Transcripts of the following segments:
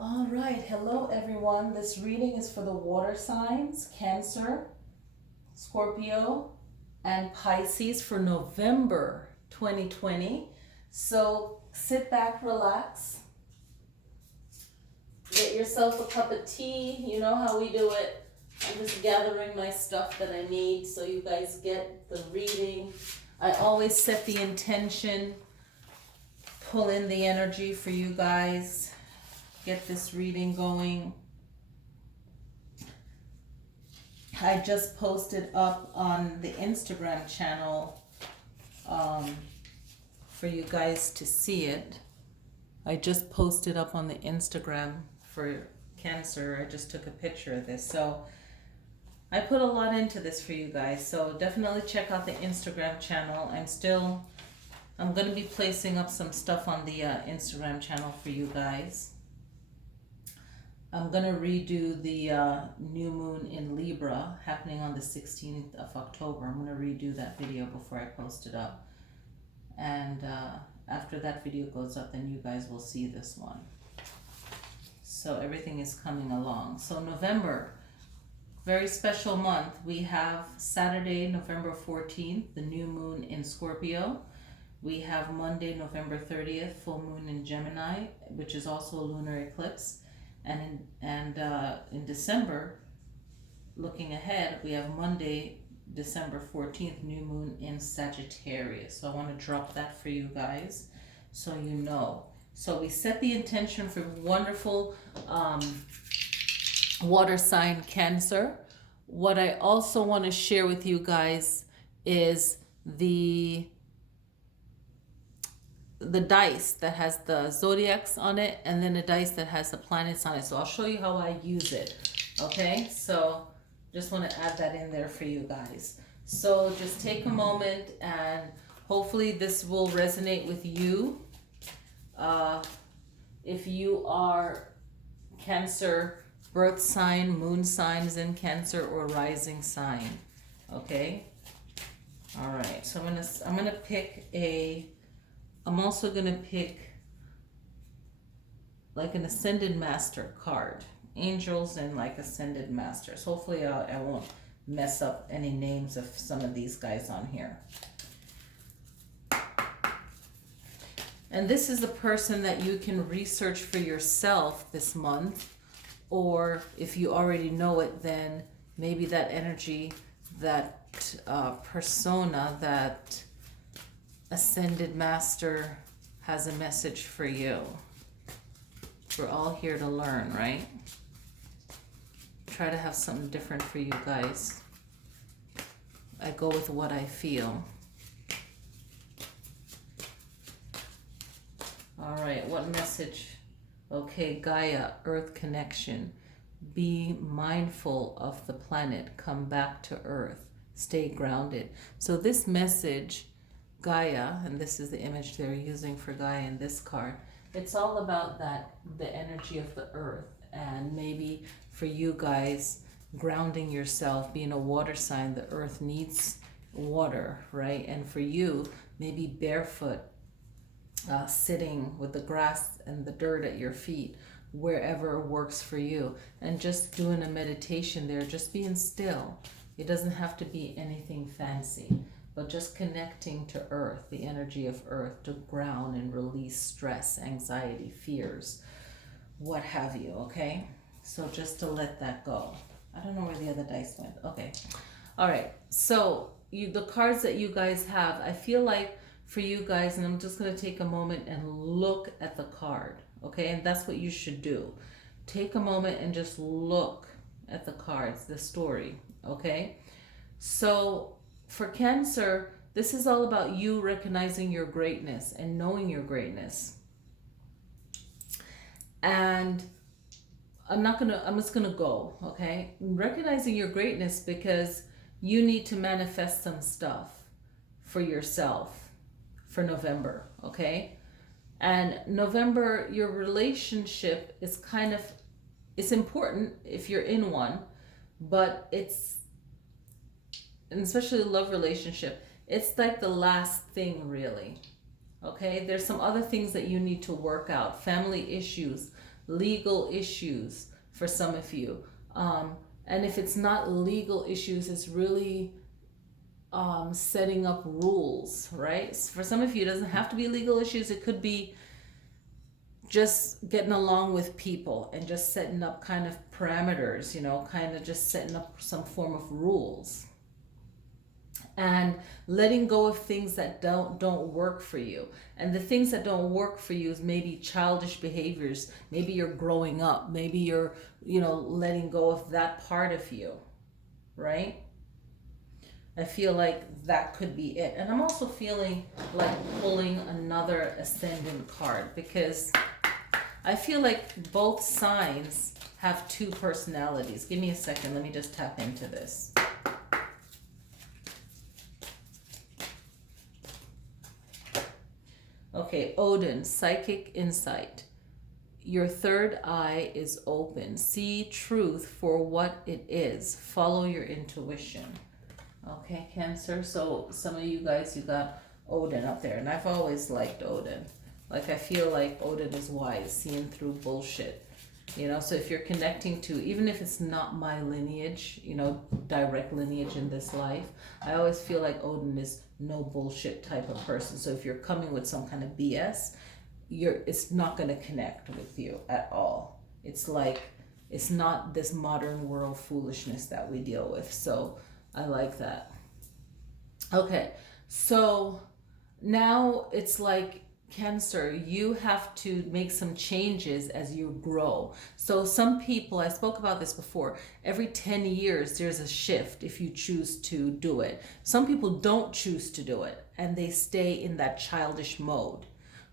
All right, hello everyone. This reading is for the water signs, Cancer, Scorpio, and Pisces for November 2020. So sit back, relax, get yourself a cup of tea. You know how we do it. I'm just gathering my stuff that I need so you guys get the reading. I always set the intention, pull in the energy for you guys, get this reading going. I just posted up on the Instagram channel for you guys to see it. I just posted up on the Instagram for Cancer. I just took a picture of this. So I put a lot into this for you guys. So definitely check out the Instagram channel. I'm going to be placing up some stuff on the Instagram channel for you guys. I'm going to redo the new moon in Libra happening on the 16th of October. I'm going to redo that video before I post it up. And after that video goes up, then you guys will see this one. So everything is coming along. So November, very special month. We have Saturday, November 14th, the new moon in Scorpio. We have Monday, November 30th, full moon in Gemini, which is also a lunar eclipse. And in December, looking ahead, we have Monday, December 14th, new moon in Sagittarius. So I want to drop that for you guys so you know. So we set the intention for wonderful water sign Cancer. What I also want to share with you guys is the dice that has the zodiacs on it, and then a dice that has the planets on it. So I'll show you how I use it. Okay, so just want to add that in there for you guys. So just take a moment, and hopefully this will resonate with you. If you are Cancer birth sign, moon sign is in Cancer, or rising sign. Okay, all right, so I'm gonna pick I'm also going to pick like an Ascended Master card. Angels and like Ascended Masters. Hopefully I won't mess up any names of some of these guys on here. And this is a person that you can research for yourself this month. Or if you already know it, then maybe that energy, that persona, that Ascended Master has a message for you. We're all here to learn, right? Try to have something different for you guys. I go with what I feel. All right, what message? Okay, Gaia, Earth connection. Be mindful of the planet. Come back to Earth. Stay grounded. So this message, Gaia, and this is the image they're using for Gaia in this card. It's all about that, the energy of the earth, and maybe for you guys, grounding yourself, being a water sign, the earth needs water, right? And for you, maybe barefoot, sitting with the grass and the dirt at your feet, wherever works for you, and just doing a meditation there, just being still. It doesn't have to be anything fancy, but just connecting to earth, the energy of earth, to ground and release stress, anxiety, fears, what have you, okay? So just to let that go. I don't know where the other dice went. Okay. All right. So the cards that you guys have, I feel like for you guys, and I'm just going to take a moment and look at the card, okay? And that's what you should do. Take a moment and just look at the cards, the story, okay? So for Cancer, this is all about you recognizing your greatness and knowing your greatness. And I'm just gonna go, okay? Recognizing your greatness because you need to manifest some stuff for yourself for November, okay? And November, your relationship is it's important if you're in one, but and especially a love relationship, it's like the last thing really, okay? There's some other things that you need to work out, family issues, legal issues for some of you. And if it's not legal issues, it's really setting up rules, right? For some of you, it doesn't have to be legal issues. It could be just getting along with people and just setting up kind of parameters, kind of just setting up some form of rules. And letting go of things that don't work for you. And the things that don't work for you is maybe childish behaviors. Maybe you're growing up. Maybe you're, letting go of that part of you, right? I feel like that could be it. And I'm also feeling like pulling another ascendant card, because I feel like both signs have two personalities. Give me a second. Let me just tap into this. Okay, Odin, psychic insight. Your third eye is open. See truth for what it is. Follow your intuition. Okay, Cancer. So some of you guys, you got Odin up there. And I've always liked Odin. Like, I feel like Odin is wise, seeing through bullshit. So if you're connecting to, even if it's not my lineage, direct lineage in this life, I always feel like Odin is no bullshit type of person. So if you're coming with some kind of BS, it's not going to connect with you at all. It's like, it's not this modern world foolishness that we deal with. So I like that. Okay, so now it's like, Cancer, you have to make some changes as you grow. So some people, I spoke about this before, every 10 years there's a shift if you choose to do it. Some people don't choose to do it and they stay in that childish mode,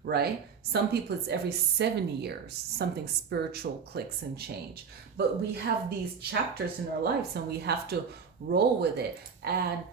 right? Some people, it's every 7 years something spiritual clicks and change. But we have these chapters in our lives and we have to roll with it. And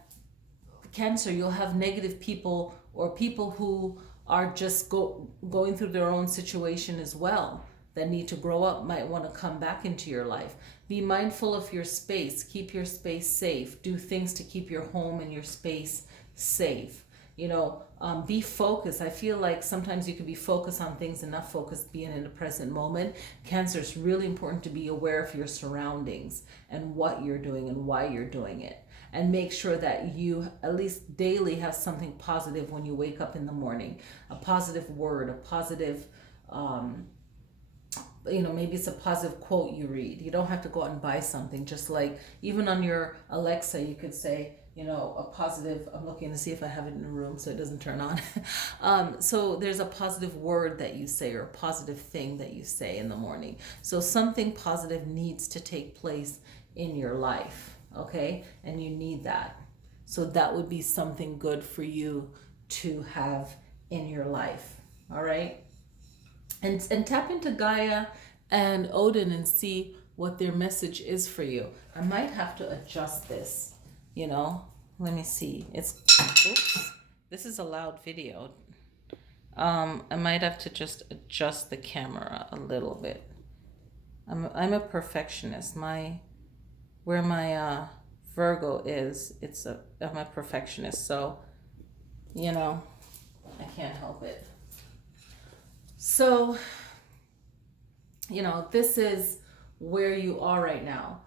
Cancer, you'll have negative people or people who are just going through their own situation as well, that need to grow up, might want to come back into your life. Be mindful of your space. Keep your space safe. Do things to keep your home and your space safe. Be focused. I feel like sometimes you can be focused on things and not focused being in the present moment. Cancer, it's really important to be aware of your surroundings and what you're doing and why you're doing it. And make sure that you at least daily have something positive when you wake up in the morning. A positive word, a positive, maybe it's a positive quote you read. You don't have to go out and buy something. Just like, even on your Alexa, you could say, a positive, I'm looking to see if I have it in the room so it doesn't turn on. So there's a positive word that you say or a positive thing that you say in the morning. So something positive needs to take place in your life. Okay, and you need that. So that would be something good for you to have in your life. All right, and tap into Gaia and Odin and see what their message is for you. I might have to adjust this. Let me see. Oops, this is a loud video. I might have to just adjust the camera a little bit. I'm a perfectionist. Where my Virgo is, I'm a perfectionist, so I can't help it. So this is where you are right now.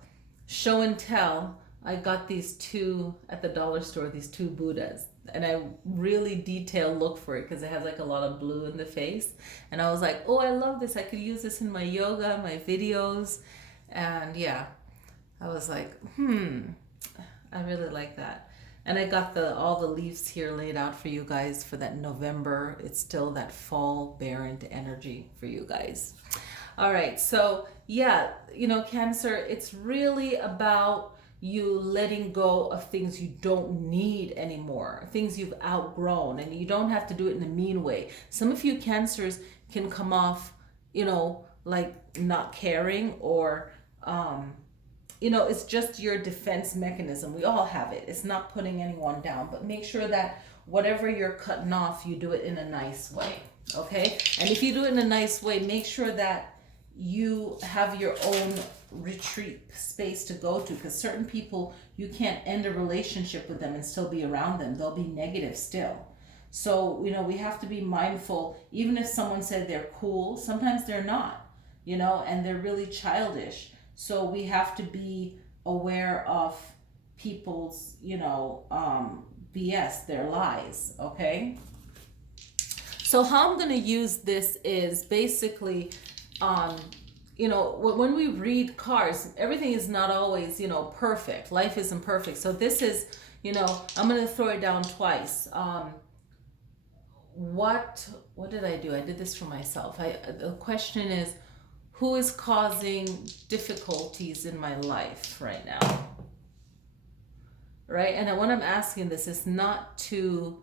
Show and tell. I got these two at the dollar store, these two Buddhas, and I really detailed look for it because it has like a lot of blue in the face, and I was like, oh, I love this. I could use this in my yoga, my videos, and yeah. I was like, I really like that. And I got all the leaves here laid out for you guys for that November. It's still that fall barren energy for you guys. All right. So yeah, Cancer, it's really about you letting go of things you don't need anymore, things you've outgrown, and you don't have to do it in a mean way. Some of you Cancers can come off, like not caring or, it's just your defense mechanism. We all have it. It's not putting anyone down, but make sure that whatever you're cutting off, you do it in a nice way, okay? And if you do it in a nice way, make sure that you have your own retreat space to go to, because certain people, you can't end a relationship with them and still be around them. They'll be negative still. So, we have to be mindful. Even if someone said they're cool, sometimes they're not. you know, and they're really childish. So we have to be aware of people's, BS, their lies, okay? So how I'm going to use this is basically, um, when we read cards, everything is not always, perfect. Life isn't perfect. So this is, I'm going to throw it down twice. What did I do? I did this for myself. The question is, who is causing difficulties in my life right now? Right? And what I'm asking this is not to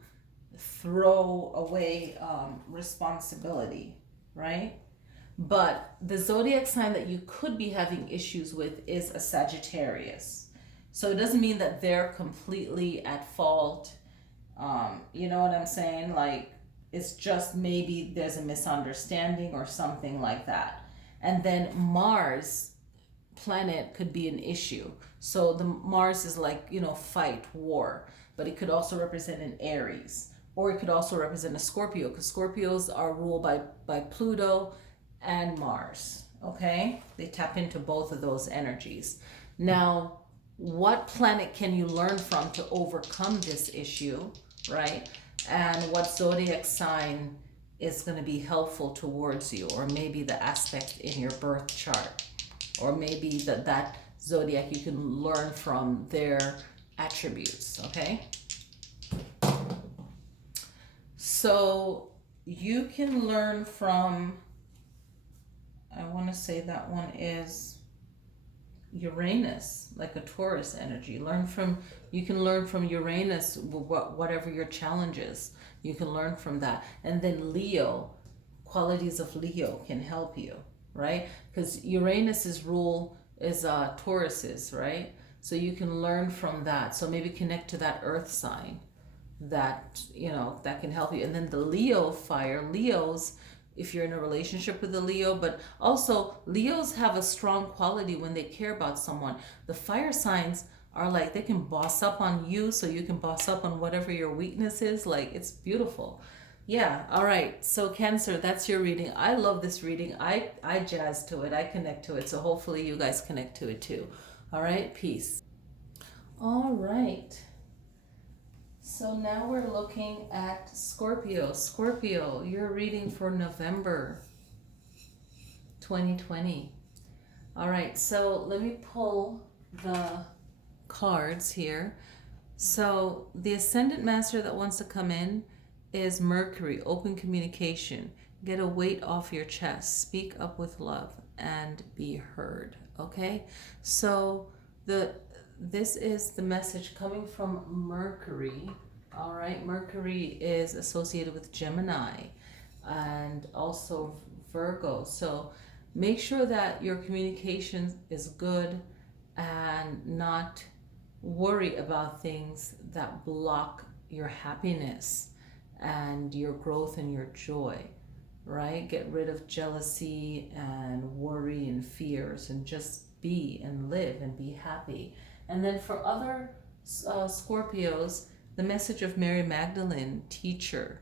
throw away responsibility, right? But the zodiac sign that you could be having issues with is a Sagittarius. So it doesn't mean that they're completely at fault. You know what I'm saying? Like, it's just maybe there's a misunderstanding or something like that. And then Mars planet could be an issue. So the Mars is like, fight, war, but it could also represent an Aries, or it could also represent a Scorpio, because Scorpios are ruled by Pluto and Mars. Okay, they tap into both of those energies. Now, what planet can you learn from to overcome this issue, right? And what zodiac sign is going to be helpful towards you, or maybe the aspect in your birth chart, or maybe that zodiac, you can learn from their attributes, okay? So you can learn from, I want to say that one is Uranus, like a Taurus energy. You can learn from Uranus, whatever your challenge is. You can learn from that. And then Leo, qualities of Leo can help you, right? Because Uranus's rule is Taurus's, right? So you can learn from that. So maybe connect to that earth sign that, that can help you. And then the Leo fire, Leos, if you're in a relationship with a Leo, but also Leos have a strong quality when they care about someone. The fire signs are like, they can boss up on you, so you can boss up on whatever your weakness is. Like, it's beautiful. Yeah, all right. So Cancer, that's your reading. I love this reading. I jazz to it. I connect to it. So hopefully you guys connect to it too. All right, peace. All right. So now we're looking at Scorpio. Scorpio, you're reading for November 2020. All right, so let me pull the cards here. So the Ascendant Master that wants to come in is Mercury, open communication. Get a weight off your chest. Speak up with love and be heard. Okay? So this is the message coming from Mercury. All right, Mercury is associated with Gemini and also Virgo. So make sure that your communication is good and not worry about things that block your happiness and your growth and your joy, right? Get rid of jealousy and worry and fears and just be and live and be happy. And then for other Scorpios, the message of Mary Magdalene, teacher,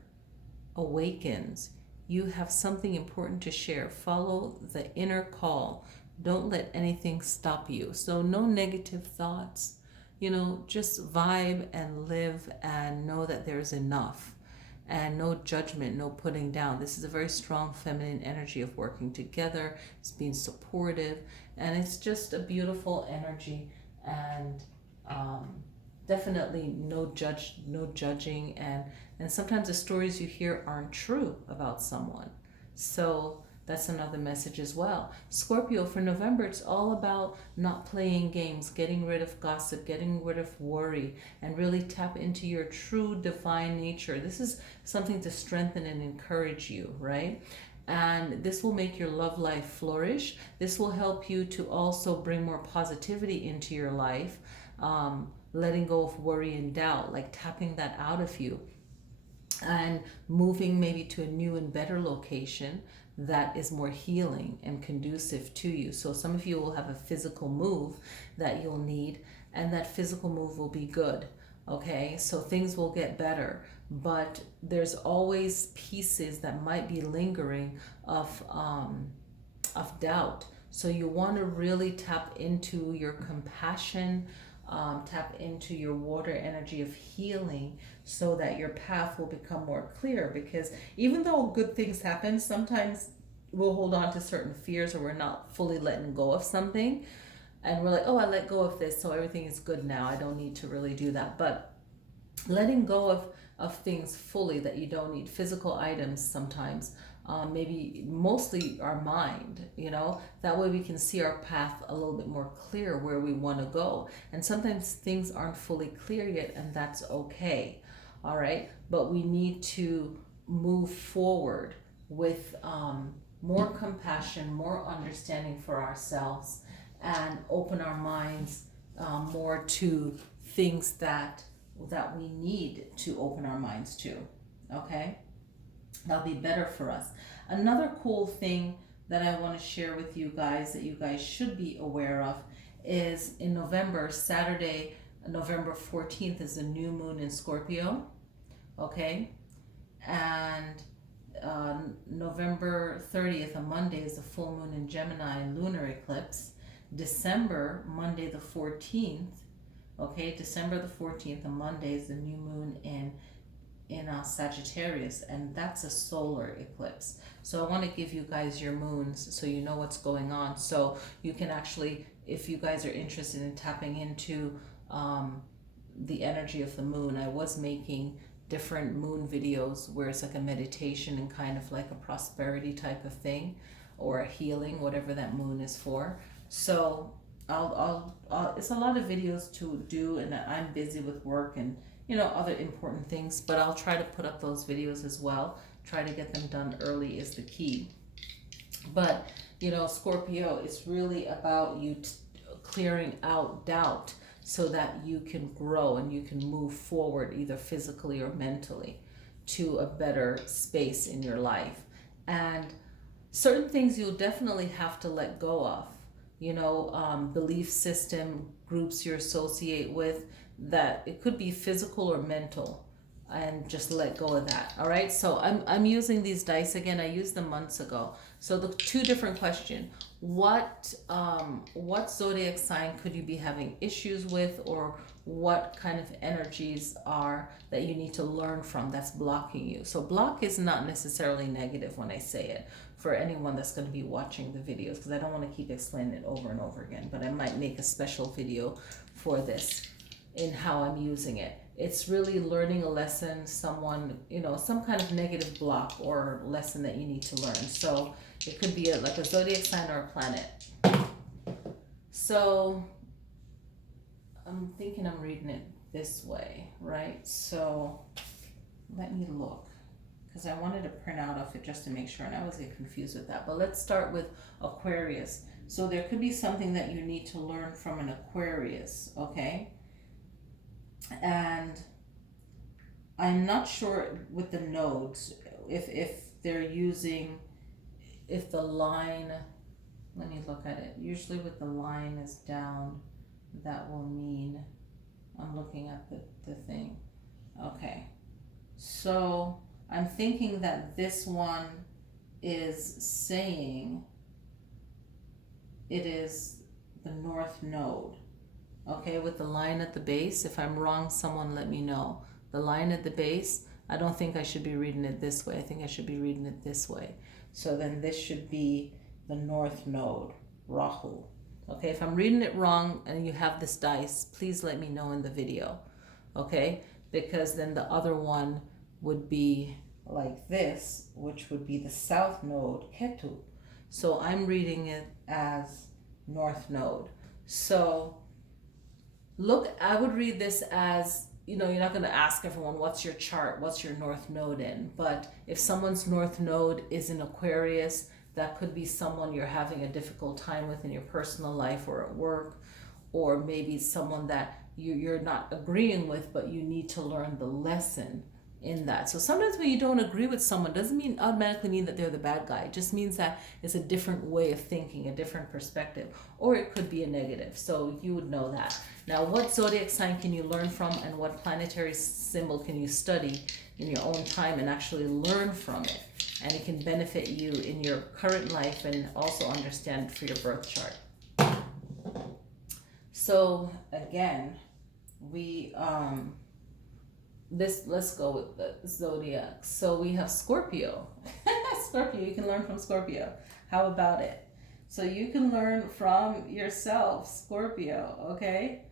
awakens. You have something important to share. Follow the inner call. Don't let anything stop you. So no negative thoughts. Just vibe and live and know that there's enough. And no judgment, no putting down. This is a very strong feminine energy of working together. It's being supportive. And it's just a beautiful energy. And definitely no judging. And sometimes the stories you hear aren't true about someone. So that's another message as well. Scorpio, for November, it's all about not playing games, getting rid of gossip, getting rid of worry, and really tap into your true divine nature. This is something to strengthen and encourage you, right? And this will make your love life flourish. This will help you to also bring more positivity into your life, letting go of worry and doubt, like tapping that out of you, and moving maybe to a new and better location that is more healing and conducive to you. So some of you will have a physical move that you'll need, and that physical move will be good. Okay, so things will get better, but there's always pieces that might be lingering of of doubt. So you want to really tap into your compassion, tap into your water energy of healing, so that your path will become more clear. Because even though good things happen, sometimes we'll hold on to certain fears, or we're not fully letting go of something, and we're like, oh, I let go of this, so everything is good now, I don't need to really do that. But letting go of things fully that you don't need, physical items sometimes, maybe mostly our mind, that way we can see our path a little bit more clear, where we want to go. And sometimes things aren't fully clear yet, and that's okay. All right, but we need to move forward with more compassion, more understanding for ourselves, and open our minds more to things that we need to open our minds to. Okay, that'll be better for us. Another cool thing that I want to share with you guys, that you guys should be aware of, is in November, Saturday, November 14th, is the new moon in Scorpio. Okay, and November 30th, a Monday, is the full moon in Gemini, lunar eclipse. December, Monday the 14th, okay, December the 14th, a Monday, is the new moon in Sagittarius, and that's a solar eclipse. So I want to give you guys your moons so you know what's going on. So you can actually, if you guys are interested in tapping into the energy of the moon, I was making different moon videos where it's like a meditation and kind of like a prosperity type of thing, or a healing, whatever that moon is for. So I'll it's a lot of videos to do, and I'm busy with work and other important things, but I'll try to put up those videos as well. Try to get them done early is the key. But Scorpio, it's really about you clearing out doubt, so that you can grow and you can move forward, either physically or mentally, to a better space in your life. And certain things you'll definitely have to let go of, belief system, groups you associate with, that it could be physical or mental, and just let go of that. All right, so I'm using these dice again. I used them months ago. So the two different questions: what zodiac sign could you be having issues with, or what kind of energies are that you need to learn from that's blocking you? So block is not necessarily negative when I say it, for anyone that's going to be watching the videos, because I don't want to keep explaining it over and over again, but I might make a special video for this in how I'm using it. It's really learning a lesson, someone, some kind of negative block or lesson that you need to learn. So it could be like a zodiac sign or a planet. So I'm thinking I'm reading it this way, right? So let me look, because I wanted to print out of it just to make sure, and I always get confused with that. But let's start with Aquarius. So there could be something that you need to learn from an Aquarius, okay? And I'm not sure with the nodes if they're using, if the line, let me look at it. Usually with the line is down, that will mean, I'm looking at the thing. Okay, so I'm thinking that this one is saying it is the north node. Okay, with the line at the base. If I'm wrong, someone let me know. The line at the base, I don't think I should be reading it this way. I think I should be reading it this way. So then this should be the north node, Rahu. Okay, if I'm reading it wrong and you have this dice, please let me know in the video. Okay, because then the other one would be like this, which would be the south node, Ketu. So I'm reading it as north node. So look, I would read this as, you're not going to ask everyone, what's your chart, what's your north node in? But if someone's north node is in Aquarius, that could be someone you're having a difficult time with in your personal life or at work, or maybe someone that you're not agreeing with, but you need to learn the lesson in that. So sometimes when you don't agree with someone, doesn't mean automatically mean that they're the bad guy. It just means that it's a different way of thinking, a different perspective, or it could be a negative. So you would know that. Now, what zodiac sign can you learn from, and what planetary symbol can you study in your own time and actually learn from it? And it can benefit you in your current life and also understand for your birth chart. So again, we let's go with the zodiac. So we have Scorpio. Scorpio, you can learn from Scorpio. How about it? So you can learn from yourself, Scorpio, okay?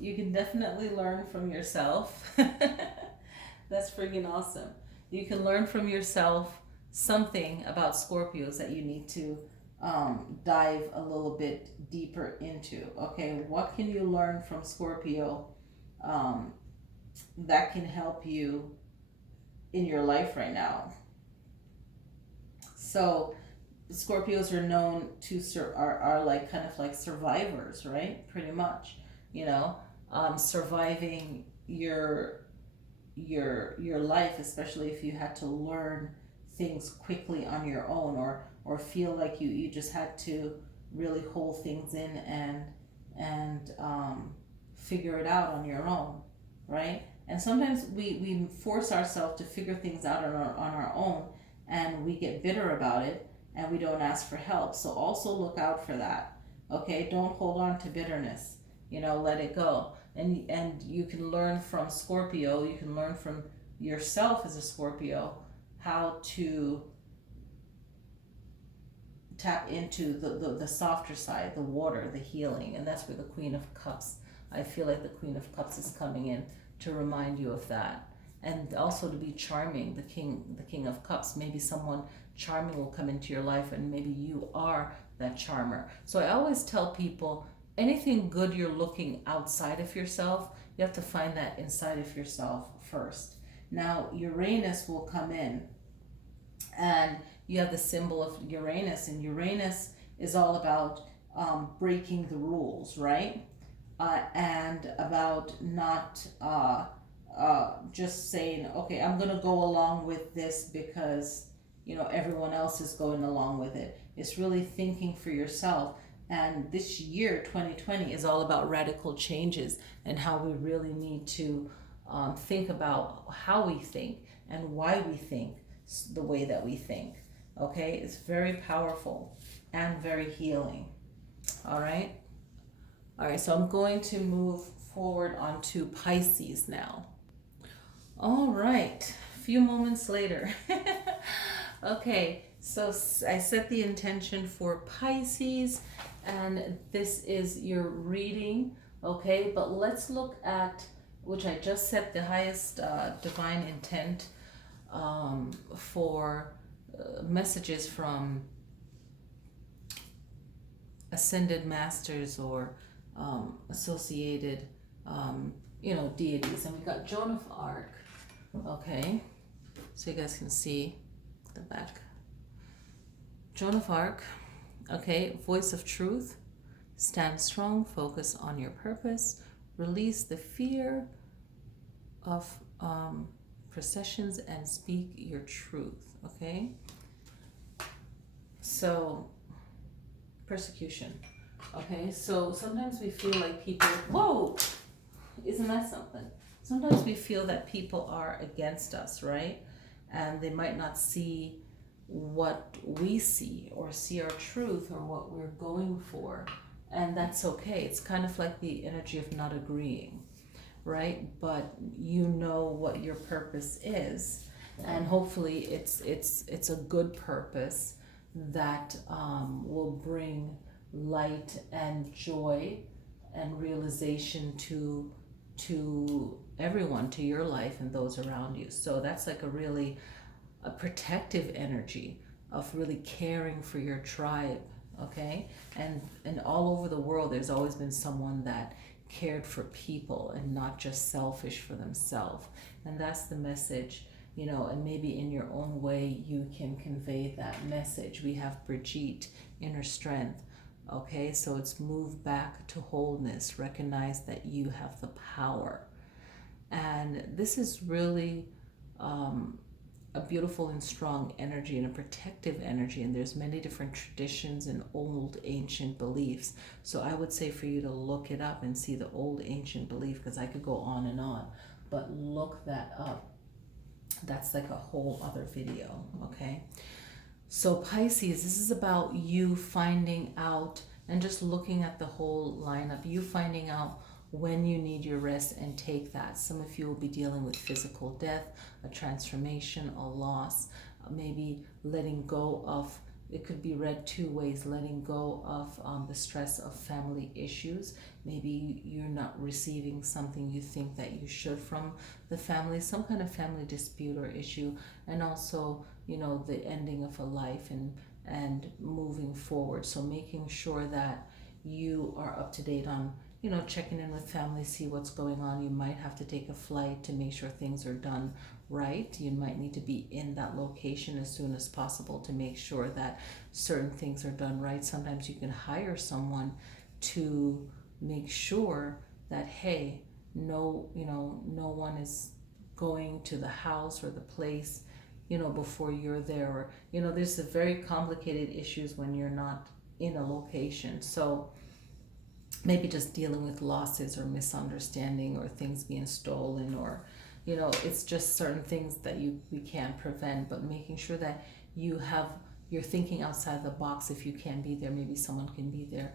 You can definitely learn from yourself. That's freaking awesome. You can learn from yourself something about Scorpios that you need to dive a little bit deeper into. Okay, what can you learn from Scorpio that can help you in your life right now? So Scorpios are known to are like kind of like survivors, right? Pretty much, you know, surviving your life, especially if you had to learn things quickly on your own, or feel like you just had to really hold things in and figure it out on your own, right? And sometimes we force ourselves to figure things out on our own, and we get bitter about it, and we don't ask for help. So also look out for that. Okay, don't hold on to bitterness. Let it go. And you can learn from Scorpio. You can learn from yourself as a Scorpio how to tap into the softer side, the water, the healing. And that's where the Queen of Cups, I feel like the Queen of Cups is coming in to remind you of that. And also to be charming, the King of Cups. Maybe someone charming will come into your life, and maybe you are that charmer. So I always tell people, anything good you're looking outside of yourself, you have to find that inside of yourself first. Now Uranus will come in, and you have the symbol of Uranus, and Uranus is all about breaking the rules, right? And about not just saying, okay, I'm gonna go along with this because everyone else is going along with it. It's really thinking for yourself. And this year 2020 is all about radical changes, and how we really need to think about how we think and why we think the way that we think. Okay, it's very powerful and very healing. All right, so I'm going to move forward onto Pisces now. All right, a few moments later. Okay, so I set the intention for Pisces, and this is your reading, okay? But let's look at, which I just set the highest divine intent for messages from ascended masters or associated, deities. And we got Joan of Arc, okay? So you guys can see the back. Joan of Arc, okay, voice of truth, stand strong, focus on your purpose, release the fear of processions and speak your truth, okay? So, persecution, okay? So sometimes we feel like people, whoa, isn't that something? Sometimes we feel that people are against us, right? And they might not see what we see, or see our truth, or what we're going for, and that's okay. It's kind of like the energy of not agreeing, right? But you know what your purpose is, and hopefully it's a good purpose that will bring light and joy and realization to everyone, to your life and those around you. So that's like a protective energy of really caring for your tribe, okay? And all over the world, there's always been someone that cared for people and not just selfish for themselves. And that's the message, and maybe in your own way you can convey that message. We have Brigitte, inner strength, okay? So it's move back to wholeness, recognize that you have the power. And this is really a beautiful and strong energy and a protective energy, and there's many different traditions and old ancient beliefs. So I would say for you to look it up and see the old ancient belief, because I could go on, but look that up. That's like a whole other video. Okay, so Pisces, this is about you finding out and just looking at the whole lineup, you finding out when you need your rest and take that. Some of you will be dealing with physical death, a transformation, a loss, maybe letting go of, it could be read two ways, letting go of the stress of family issues. Maybe you're not receiving something you think that you should from the family, some kind of family dispute or issue, and also, you know, the ending of a life and moving forward. So making sure that you are up to date on, you know, checking in with family, see what's going on. You might have to take a flight to make sure things are done right. You might need to be in that location as soon as possible to make sure that certain things are done right. Sometimes you can hire someone to make sure that, hey, no, you know, no one is going to the house or the place, you know, before you're there. Or, you know, there's a very complicated issues when you're not in a location. So maybe just dealing with losses or misunderstanding or things being stolen, or, you know, it's just certain things that we can't prevent, but making sure that you're thinking outside the box. If you can't be there, maybe someone can be there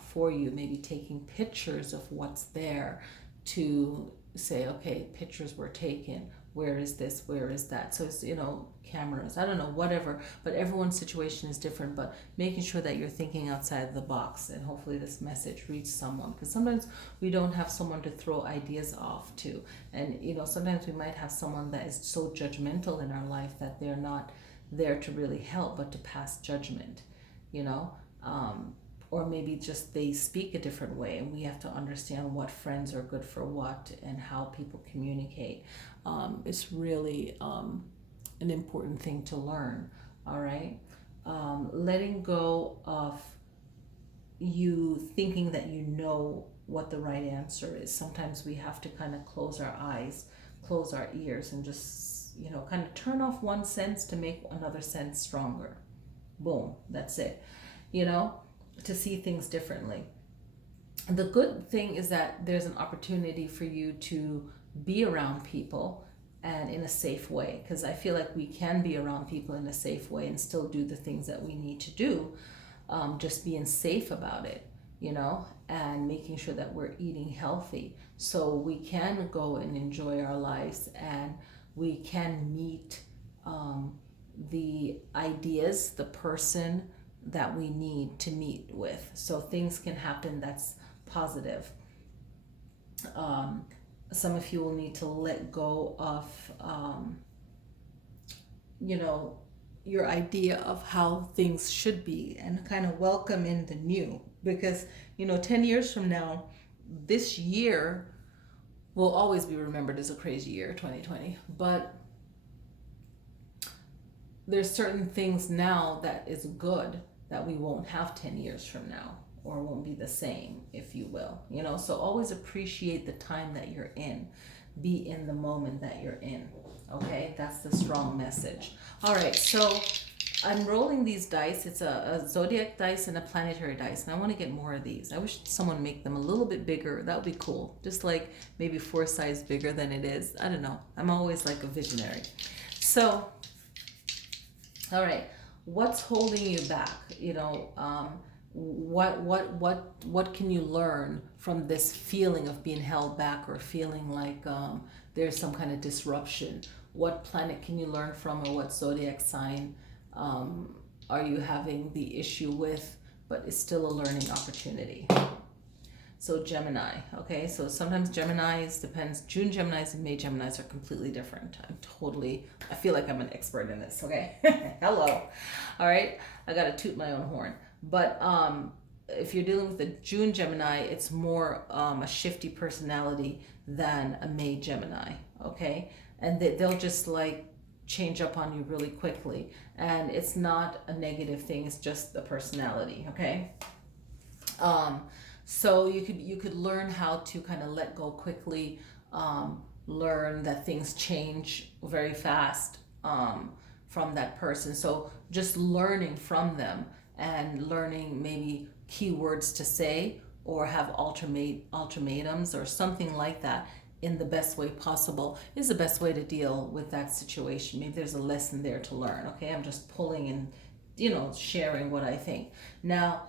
for you, maybe taking pictures of what's there to say, okay, pictures were taken, where is this, where is that. So it's, you know, cameras, I don't know, whatever, but everyone's situation is different. But making sure that you're thinking outside the box, and hopefully this message reaches someone, because sometimes we don't have someone to throw ideas off to. And, you know, sometimes we might have someone that is so judgmental in our life that they're not there to really help, but to pass judgment, you know. Or maybe just they speak a different way, and we have to understand what friends are good for what and how people communicate. It's really an important thing to learn. All right, letting go of you thinking that you know what the right answer is. Sometimes we have to kind of close our eyes, close our ears, and just, you know, kind of turn off one sense to make another sense stronger. Boom, that's it. You know, to see things differently. The good thing is that there's an opportunity for you to be around people and in a safe way, because I feel like we can be around people in a safe way and still do the things that we need to do, just being safe about it, you know, and making sure that we're eating healthy so we can go and enjoy our lives, and we can meet the ideas, the person that we need to meet with, so things can happen that's positive. Some of you will need to let go of you know, your idea of how things should be, and kind of welcome in the new, because, you know, 10 years from now, this year will always be remembered as a crazy year, 2020, but there's certain things now that is good that we won't have 10 years from now, or won't be the same, if you will, you know. So always appreciate the time that you're in, be in the moment that you're in. Okay, that's the strong message. All right, so I'm rolling these dice. It's a zodiac dice and a planetary dice, and I want to get more of these. I wish someone make them a little bit bigger. That would be cool, just like maybe 4 sizes bigger than it is. I don't know, I'm always like a visionary. So all right, what's holding you back? You know, what can you learn from this feeling of being held back, or feeling like there's some kind of disruption? What planet can you learn from, or what zodiac sign are you having the issue with, but it's still a learning opportunity? So Gemini, okay, so sometimes Geminis, depends, June Geminis and May Geminis are completely different. I feel like I'm an expert in this, okay? Hello. All right, I gotta toot my own horn. But if you're dealing with a June Gemini, it's more a shifty personality than a May Gemini, okay? And they'll just like change up on you really quickly. And it's not a negative thing, it's just the personality, okay? So you could learn how to kind of let go quickly, learn that things change very fast from that person. So just learning from them and learning maybe keywords to say or have ultimatums or something like that in the best way possible is the best way to deal with that situation. Maybe there's a lesson there to learn. Okay, I'm just pulling and, you know, sharing what I think. Now,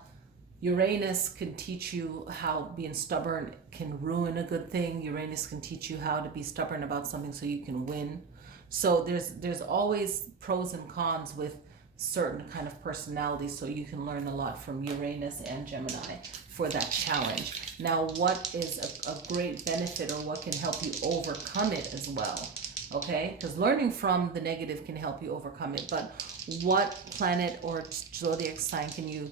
Uranus can teach you how being stubborn can ruin a good thing. Uranus can teach you how to be stubborn about something so you can win. So there's always pros and cons with certain kind of personalities, so you can learn a lot from Uranus and Gemini for that challenge. Now, what is a great benefit, or what can help you overcome it as well? Okay, because learning from the negative can help you overcome it, but what planet or zodiac sign can you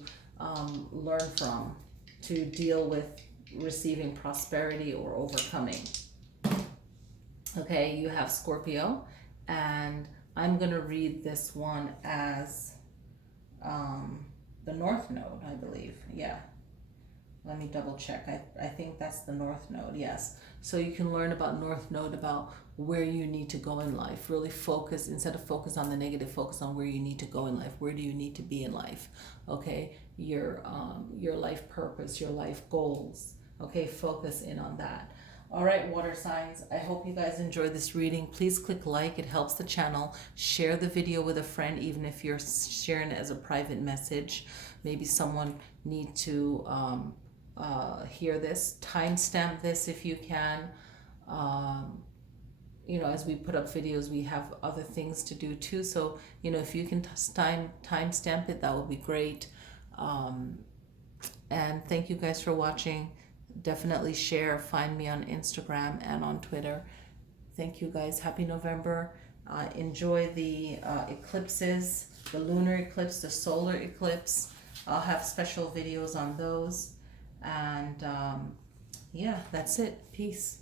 learn from to deal with receiving prosperity or overcoming? Okay, you have Scorpio, and I'm going to read this one as the North Node, I believe. Yeah. Let me double check. I think that's the North Node, yes. So you can learn about North Node, about where you need to go in life. Really focus, instead of focus on the negative, focus on where you need to go in life. Where do you need to be in life? Okay, your life purpose, your life goals. Okay, focus in on that. All right, water signs, I hope you guys enjoyed this reading. Please click like, it helps the channel. Share the video with a friend, even if you're sharing it as a private message. Maybe someone need to hear this. Timestamp this if you can. You know, as we put up videos, we have other things to do too. So, you know, if you can timestamp it, that would be great. And thank you guys for watching. Definitely share. Find me on Instagram and on Twitter. Thank you guys. Happy November. Enjoy the eclipses, the lunar eclipse, the solar eclipse. I'll have special videos on those. And yeah, that's it. Peace.